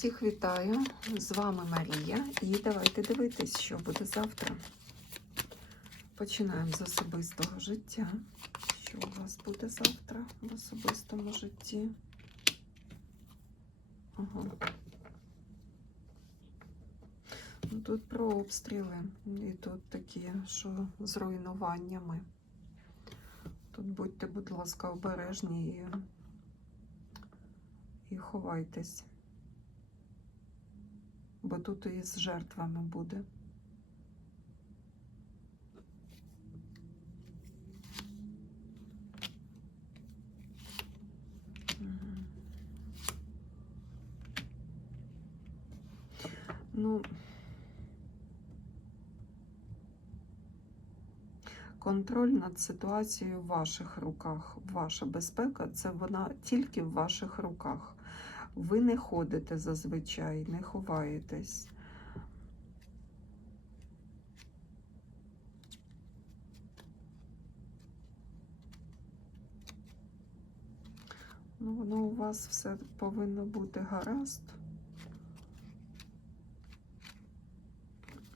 Всіх вітаю! З вами Марія. І давайте дивитись, що буде завтра. Починаємо з особистого життя. Що у вас буде завтра в особистому житті? Ага. Ну, Тут про обстріли. І тут такі, що з руйнуваннями. Тут будьте, будь ласка, обережні і, і ховайтесь. Бо тут і з жертвами буде. Ну, контроль над ситуацією в ваших руках. Ваша безпека це вона тільки в ваших руках. Ви не ходите зазвичай, не ховаєтесь. Ну, воно у вас все повинно бути гаразд.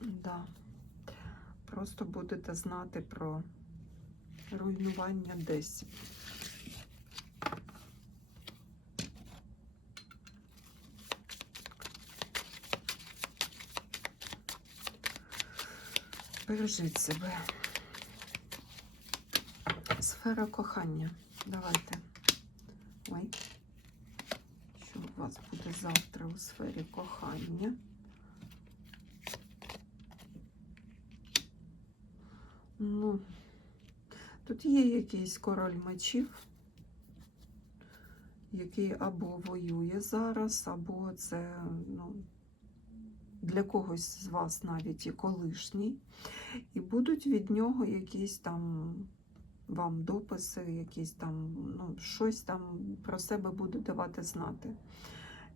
Да. Просто будете знати про руйнування десь. Бережіть себе. Сфера кохання. Давайте. Ой. Що у вас буде завтра у сфері кохання? Ну, тут є якийсь король мечів, який або воює зараз, або це, ну, для когось з вас навіть і колишній, і будуть від нього якісь там вам дописи, якісь там, ну, щось там про себе буде давати знати.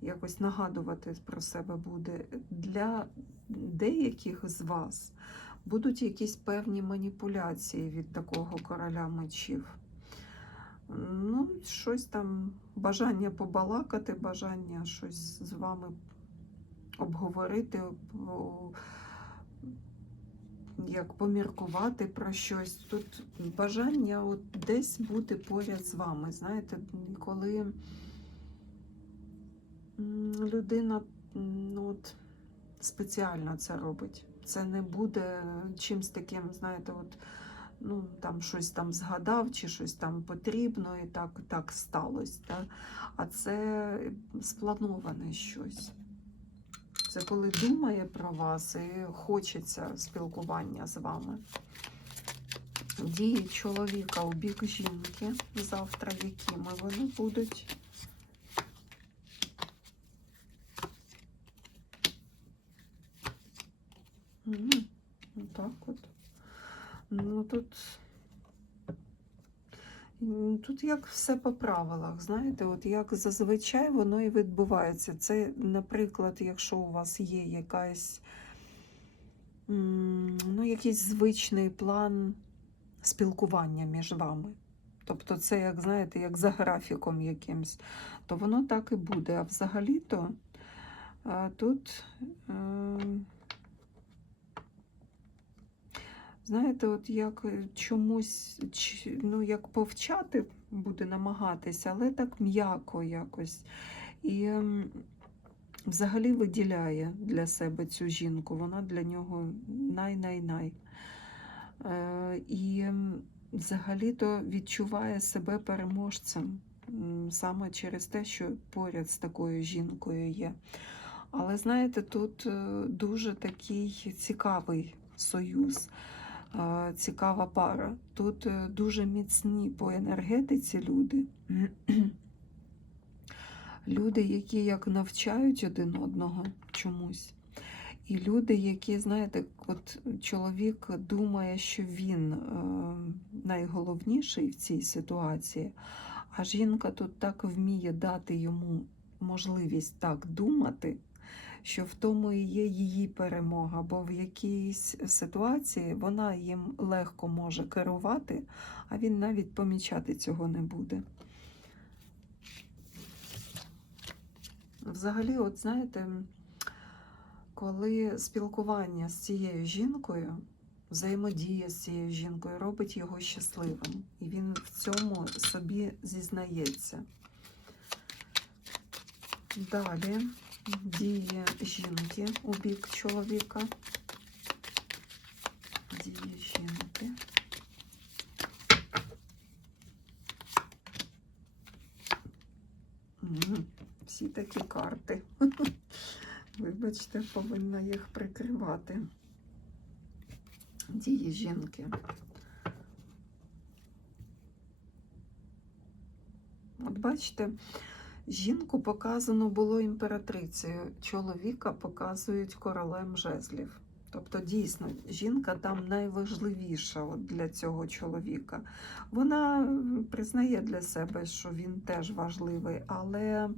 Якось нагадувати про себе буде. Для деяких з вас будуть якісь певні маніпуляції від такого короля мечів. Ну, щось там, бажання побалакати, бажання щось з вами обговорити, як поміркувати про щось. Тут бажання от десь бути поряд з вами. Знаєте, коли людина ну, от, спеціально це робить. Це не буде чимсь таким, знаєте, от, ну, там щось там згадав, чи щось там потрібно, і так, так сталося. Так? А це сплановане щось. Це коли думає про вас і хочеться спілкування з вами. Дії чоловіка у бік жінки завтра, якими вони будуть. Так от. Ну тут. Тут як все по правилах, знаєте, от як зазвичай воно і відбувається. Це, наприклад, якщо у вас є якась, ну, якийсь звичний план спілкування між вами. Тобто це, як знаєте, як за графіком якимсь, то воно так і буде. А взагалі-то тут. е, Знаєте, от як е, чомусь, ну, як повчати буде намагатися, але так м'яко якось. І взагалі виділяє для себе цю жінку. Вона для нього най-най-най. Е, і взагалі-то відчуває себе переможцем саме через те, що поряд з такою жінкою є. Але знаєте, тут е, дуже такий цікавий союз цікава пара. Тут е, дуже міцні по енергетиці люди. Люди, які як навчають один одного чомусь. І люди, які, знаєте, от чоловік думає, що він е, найголовніший в цій ситуації, а жінка тут так вміє дати йому можливість так думати, що в тому і є її перемога, бо в якійсь ситуації вона їм легко може керувати, а він навіть помічати цього не буде. Взагалі, от знаєте, коли спілкування з цією жінкою, взаємодія з цією жінкою робить його щасливим, і він в цьому собі зізнається. Далі дії жінки у бік чоловіка. Дії жінки. Всі такі карти. Вибачте, повинна їх прикривати. Дії жінки. От бачите, жінку показано було імператрицею, чоловіка показують королем жезлів. Тобто, дійсно, жінка там найважливіша от для цього чоловіка. Вона признає для себе, що він теж важливий, але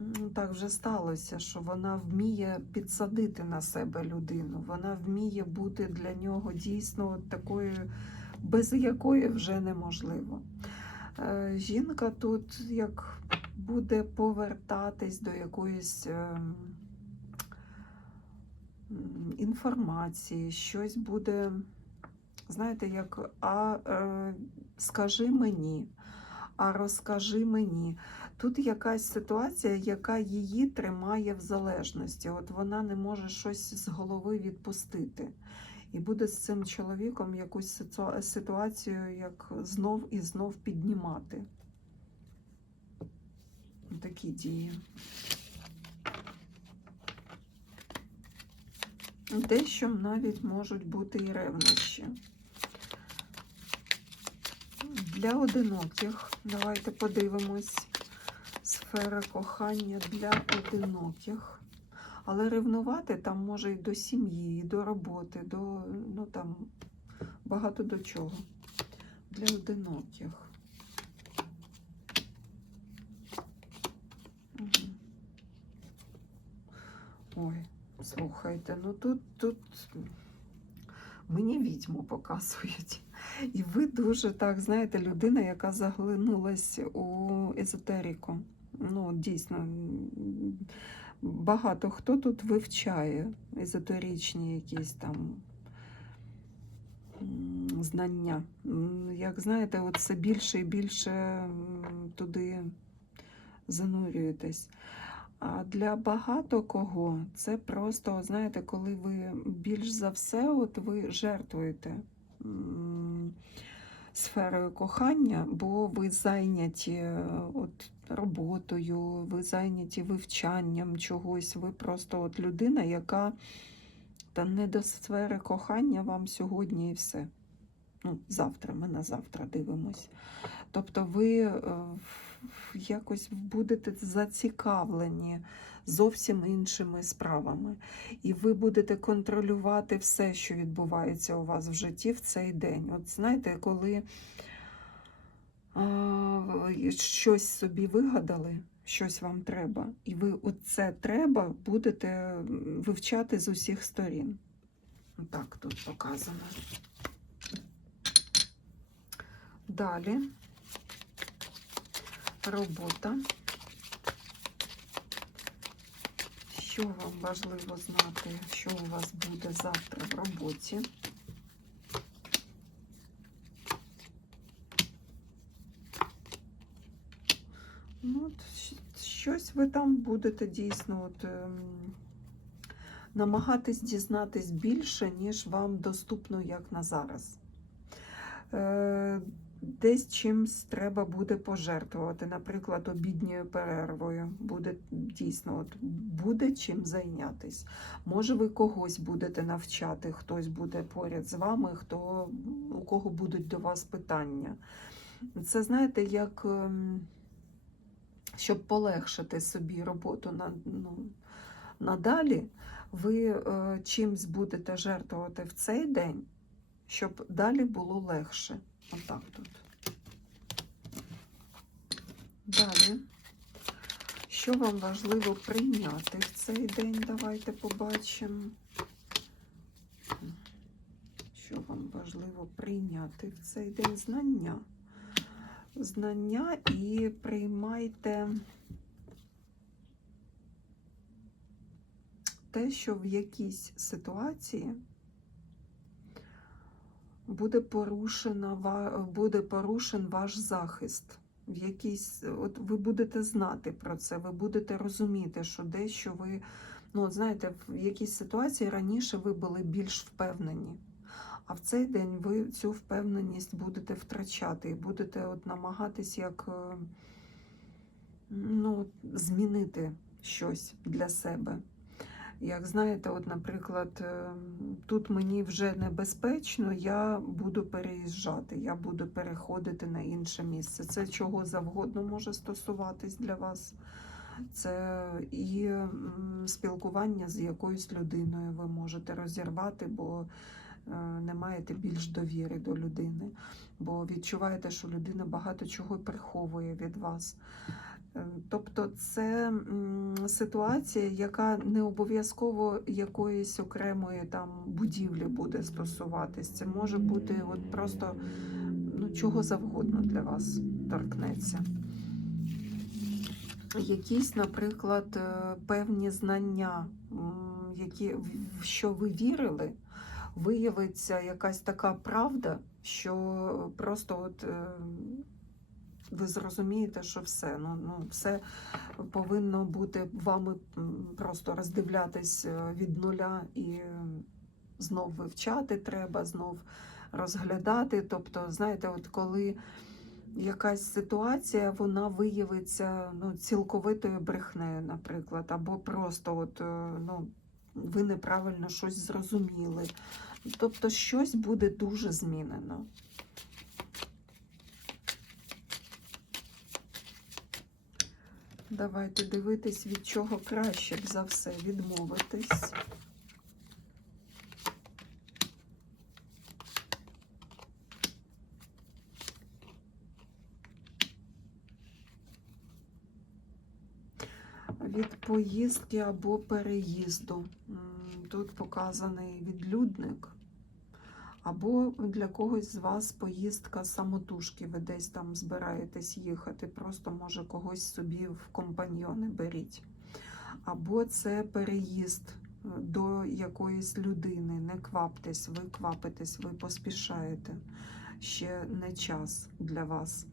м, так вже сталося, що вона вміє підсадити на себе людину. Вона вміє бути для нього дійсно такою, без якої вже неможливо. Е, Жінка тут як буде повертатись до якоїсь ем, інформації, щось буде, знаєте, як а е, скажи мені, а розкажи мені. Тут якась ситуація, яка її тримає в залежності. От вона не може щось з голови відпустити. І буде з цим чоловіком якусь ситуацію, як знов і знов піднімати. Такі дії. Дещо навіть можуть бути і ревнощі. Для одиноких, давайте подивимось, сфера кохання для одиноких. Але ревнувати там може і до сім'ї, і до роботи, до ну там багато до чого. Для одиноких. Ой, слухайте, ну тут, тут мені відьму показують. І ви дуже так, знаєте, людина, яка заглинулась у езотерику. Ну, дійсно, багато хто тут вивчає езотеричні якісь там знання. Як знаєте, от все більше і більше туди занурюєтесь. А для багато кого це просто, знаєте, коли ви більш за все, от ви жертвуєте сферою кохання, бо ви зайняті е, от, роботою, ви зайняті вивчанням чогось. Ви просто от людина, яка та не до сфери кохання вам сьогодні і все. Ну, завтра, ми на завтра дивимось. Тобто ви е, якось будете зацікавлені зовсім іншими справами. І ви будете контролювати все, що відбувається у вас в житті в цей день. От знаєте, коли а, щось собі вигадали, щось вам треба, і ви оце треба будете вивчати з усіх сторін. Так, тут показано. Далі робота. Що вам важливо знати, що у вас буде завтра в роботі? Ну, от, щось ви там будете дійсно от, ем, намагатись дізнатись більше, ніж вам доступно як на зараз. Е, Десь чимсь треба буде пожертвувати, наприклад, обідньою перервою. Буде дійсно, от буде чим зайнятись. Може, ви когось будете навчати, хтось буде поряд з вами, хто, у кого будуть до вас питання. Це знаєте, як ем, щоб полегшити собі роботу на, ну, надалі, ви е, чимсь будете жертвувати в цей день, щоб далі було легше. Отак тут. Далі, що вам важливо прийняти в цей день? Давайте побачимо. Що вам важливо прийняти в цей день знання? Знання і приймайте те, що в якійсь ситуації буде порушена буде порушен ваш захист. В якійсь, от ви будете знати про це, ви будете розуміти, що дещо ви, ну знаєте, в якійсь ситуації раніше ви були більш впевнені. А в цей день ви цю впевненість будете втрачати і будете от намагатись як е, ну, змінити щось для себе. Як знаєте, от, наприклад, е, тут мені вже небезпечно, я буду переїжджати, я буду переходити на інше місце. Це чого завгодно може стосуватись для вас. Це і спілкування з якоюсь людиною ви можете розірвати, бо е, не маєте більш довіри до людини, бо відчуваєте, що людина багато чого приховує від вас. Е, Тобто це ситуація, яка не обов'язково якоїсь окремої там будівлі буде стосуватись. Це може бути от просто ну, чого завгодно для вас торкнеться. Якісь, наприклад, е, певні знання, які, в що ви вірили, виявиться якась така правда, що просто от. Ви зрозумієте, що все, ну, ну, все повинно бути вами просто роздивлятись е, від нуля і знов вивчати треба, знов розглядати. Тобто, знаєте, от коли якась ситуація, вона виявиться ну, цілковитою брехнею, наприклад, або просто от, е, ну, ви неправильно щось зрозуміли. Тобто щось буде дуже змінено. Давайте дивитись, від чого краще б за все відмовитись. Від поїздки або переїзду. Тут показаний відлюдник. Або для когось з вас поїздка самотужки, ви десь там збираєтесь їхати, просто може когось собі в компаньйони беріть. Або це переїзд е, до якоїсь людини. Не кваптесь, ви квапитесь, ви поспішаєте. Ще не час для вас.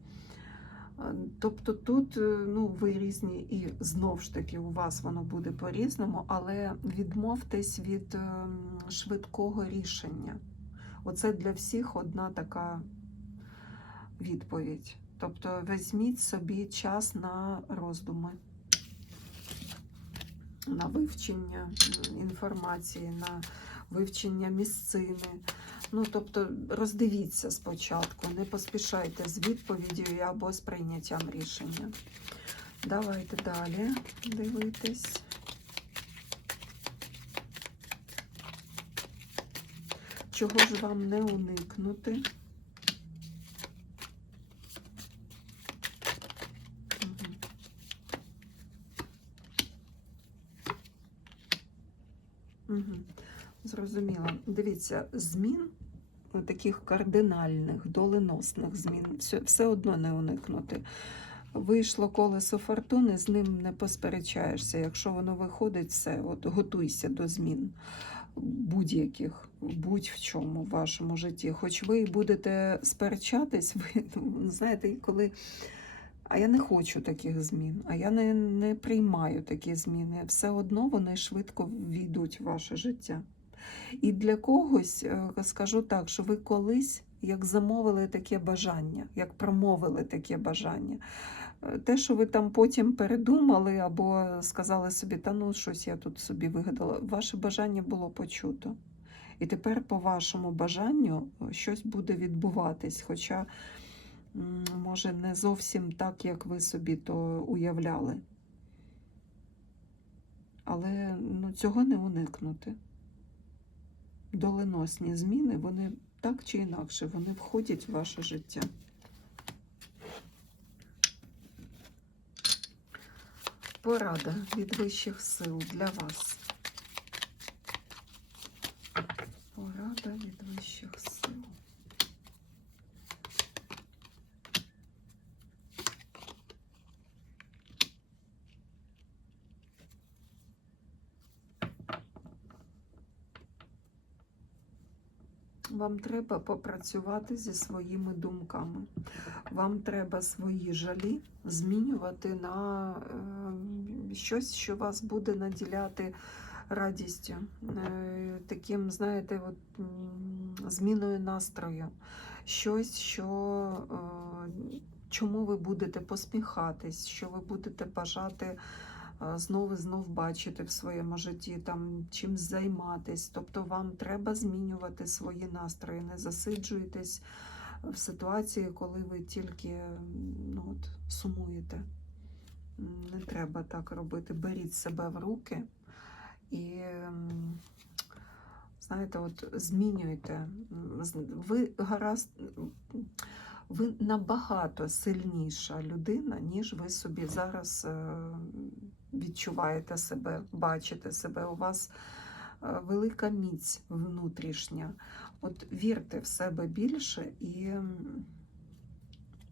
Е, Тобто тут е, ну, ви різні, і знов ж таки у вас воно буде по-різному, але відмовтесь від ем, швидкого рішення. Оце для всіх одна така відповідь. Тобто візьміть собі час на роздуми, на вивчення інформації, на вивчення місцини. Ну, тобто роздивіться спочатку, не поспішайте з відповіддю або з прийняттям рішення. Давайте далі дивитись. Чого ж вам не уникнути? Мгм. Зрозуміло. Дивіться, змін е, таких кардинальних, доленосних змін все, все одно не уникнути. Вийшло колесо фортуни, з ним не посперечаєшся. Якщо воно виходить, все, от готуйся до змін будь-яких, будь-в чому в вашому житті. Хоч ви будете сперечатись, ви ну, знаєте, коли. А я не хочу таких змін, а я не, не приймаю такі зміни. Все одно вони швидко війдуть в ваше життя. І для когось е, скажу так, що ви колись як замовили таке бажання, як промовили таке бажання. Е, Те, що ви там потім передумали або сказали собі, та ну щось я тут собі вигадала, ваше бажання було почуто. І тепер по вашому бажанню е, щось буде відбуватись, хоча, може, не зовсім так, як ви собі то уявляли. Але ну, цього не уникнути. Доленосні зміни, вони так чи інакше, вони входять в ваше життя. Порада від вищих сил для вас. Порада від вищих сил. Вам треба попрацювати зі своїми думками. Вам треба свої жалі змінювати на е, щось, що вас буде наділяти радістю, е, таким, знаєте, от, зміною настрою, щось, що, е, чому ви будете посміхатись, що ви будете бажати знову знов бачити в своєму житті, там чимсь займатись. Тобто вам треба змінювати свої настрої, не засиджуйтесь в ситуації, коли ви тільки ну, от, сумуєте. Не треба так робити. Беріть себе в руки і, знаєте, от змінюйте. Ви гаразд. Ви набагато сильніша людина, ніж ви собі зараз е, відчуваєте себе, бачите себе. У вас е, велика міць внутрішня. От вірте в себе більше і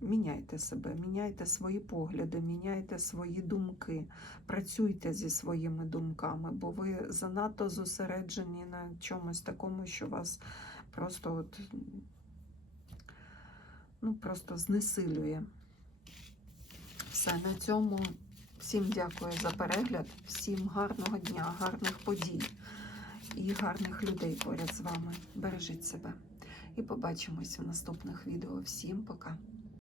міняйте себе, міняйте свої погляди, міняйте свої думки, працюйте зі своїми думками, бо ви занадто зосереджені на чомусь такому, що вас просто от, ну, просто знесилює. Все на цьому. Всім дякую за перегляд, всім гарного дня, гарних подій і гарних людей поряд з вами. Бережіть себе. І побачимось в наступних відео. Всім пока!